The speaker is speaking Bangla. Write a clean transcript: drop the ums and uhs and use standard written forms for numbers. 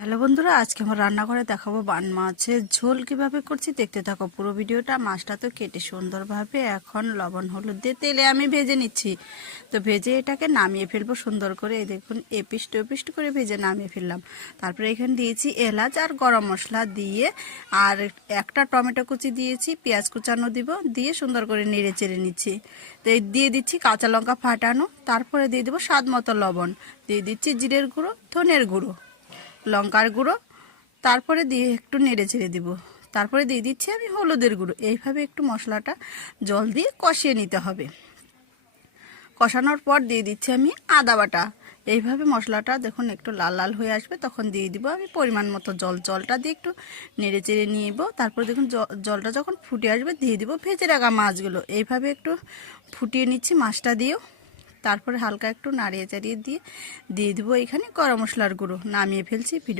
হ্যালো বন্ধুরা, আজকে আমার রান্না করে দেখাবো বান মাছের ঝোল কিভাবে করছি দেখতে থাকো পুরো ভিডিওটা। মাছটা তো কেটে সুন্দরভাবে এখন লবণ হলুদ দিয়ে তেলে আমি ভেজে নিচ্ছি। তো ভেজে এটাকে নামিয়ে ফেলবো সুন্দর করে। এই দেখুন এপিষ্ট ওপিষ্ট করে ভেজে নামিয়ে ফেললাম। তারপরে এখানে দিয়েছি এলাচ আর গরম মশলা দিয়ে, আর একটা টমেটো কুচি দিয়েছি, পেঁয়াজ কুচানো দিব, দিয়ে সুন্দর করে নেড়ে চেড়ে নিচ্ছি। তো দিয়ে দিচ্ছি কাঁচা লঙ্কা ফাটানো, তারপরে দিয়ে দেবো স্বাদ মতো লবণ, দিয়ে দিচ্ছি জিরের গুঁড়ো, ধনের গুঁড়ো, লঙ্কার গুঁড়ো, তারপরে দিয়ে একটু নেড়ে ছেড়ে দিব। তারপরে দিয়ে দিচ্ছি আমি হলুদের গুঁড়ো। এইভাবে একটু মশলাটা জল দিয়ে কষিয়ে নিতে হবে। কষানোর পর দিয়ে দিচ্ছি আমি আদা বাটা। এইভাবে মশলাটা দেখুন একটু লাল লাল হয়ে আসবে, তখন দিয়ে দিব আমি পরিমাণ মতো জল। জলটা দিয়ে একটু নেড়ে চেড়ে নিব। তারপরে দেখুন জলটা যখন ফুটে আসবে দিয়ে দিব ভেজে রাখা মাছগুলো। এইভাবে একটু ফুটিয়ে নিচ্ছি মাছটা দিয়েও। তারপরে হালকা একটু নাড়িয়ে চাড়িয়ে দিয়ে দিব এখানে গরম মশলার গুঁড়ো। নামিয়ে ফেলছি। ভিডিও